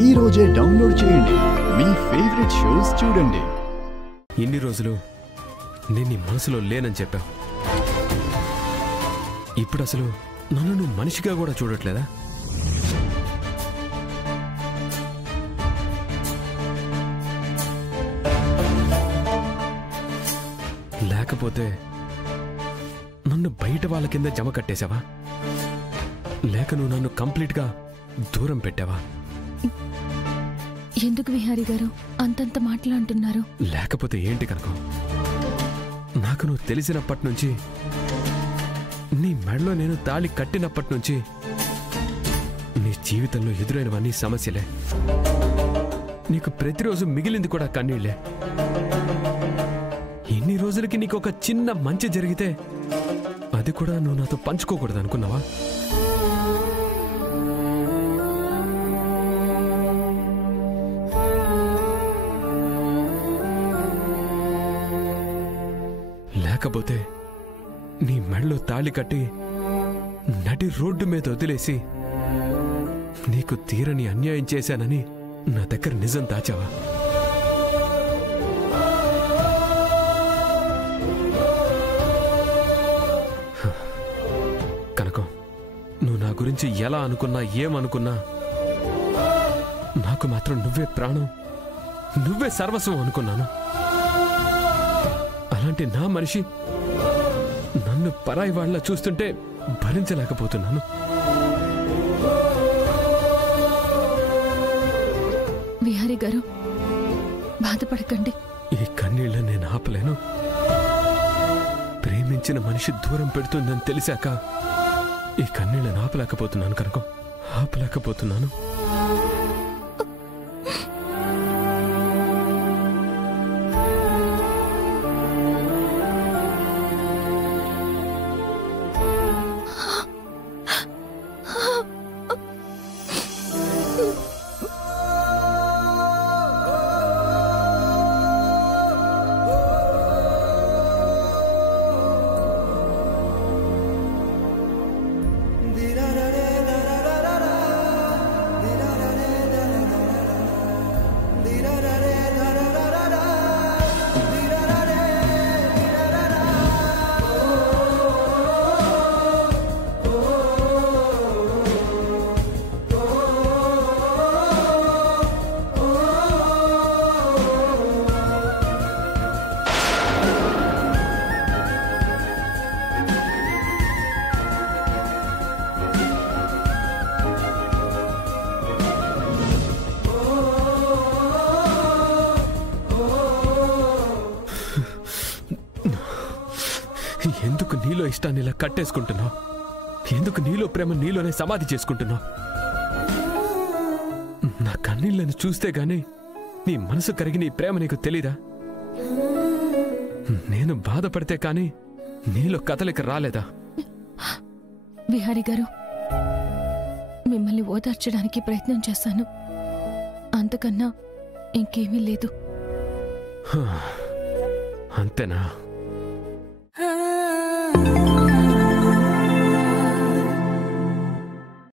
ఈ రోజే డౌన్లోడ్ చేయండి, మీ ఫేవరెట్ షోస్ చూడండి. ఇన్ని రోజులు నేను నీ మనసులో లేనని చెప్పావు. ఇప్పుడు అసలు నన్ను నువ్వు మనిషిగా కూడా చూడట్లేదా? లేకపోతే నన్ను బయట వాళ్ళ కింద జమ కట్టేశావా? లేక నువ్వు నన్ను కంప్లీట్గా దూరం పెట్టావా? ఎందుకు విహారీ గారు అంతంత మాటలు అంటున్నారు? లేకపోతే ఏంటి కనకం, నాకు నువ్వు తెలిసినప్పటి నుంచి, నీ మెడలో నేను తాళి కట్టినప్పటి నుంచి నీ జీవితంలో ఎదురైనవన్నీ సమస్యలే. నీకు ప్రతిరోజు మిగిలింది కూడా కన్నీళ్లే. ఇన్ని రోజులకి నీకు ఒక చిన్న మంచి జరిగితే అది కూడా నువ్వు నాతో పంచుకోకూడదు అనుకున్నావా? లేకపోతే నీ మెడలో తాళి కట్టి నడి రోడ్డు మీద వదిలేసి నీకు తీరని అన్యాయం చేశానని నా దగ్గర నిజం దాచావా? కనకం, నువ్వు నా గురించి ఎలా అనుకున్నా ఏమనుకున్నా నాకు మాత్రం నువ్వే ప్రాణం, నువ్వే సర్వస్వం అనుకున్నాను. అలాంటి నా మనిషి నన్ను పరాయి వాళ్ళ చూస్తుంటే భరించలేకపోతున్నాను. విహారీ గారు బాధపడకండి. ఈ కన్నీళ్ళ నేను ఆపలేను. ప్రేమించిన మనిషి దూరం పెడుతుందని తెలిసాక ఈ కన్నీళ్ళని ఆపలేకపోతున్నాను కనకం, ఆపలేకపోతున్నాను. ఎందుకు నీలో ఇష్టాన్ని ఇలా కట్టేసుకుంటున్నావు? ఎందుకు నీలో ప్రేమ నీలోనే సమాధి చేసుకుంటున్నావు? నా కన్నీళ్ళని చూస్తే గానీ నీ మనసు కరిగి నీ ప్రేమ నీకు తెలీదా? నేను బాధపడితే కానీ నీలో కదలిక రాలేదా? విహారీ గారు, మిమ్మల్ని ఓదార్చడానికి ప్రయత్నం చేశాను, అంతకన్నా ఇంకేమీ లేదు. అంతేనా?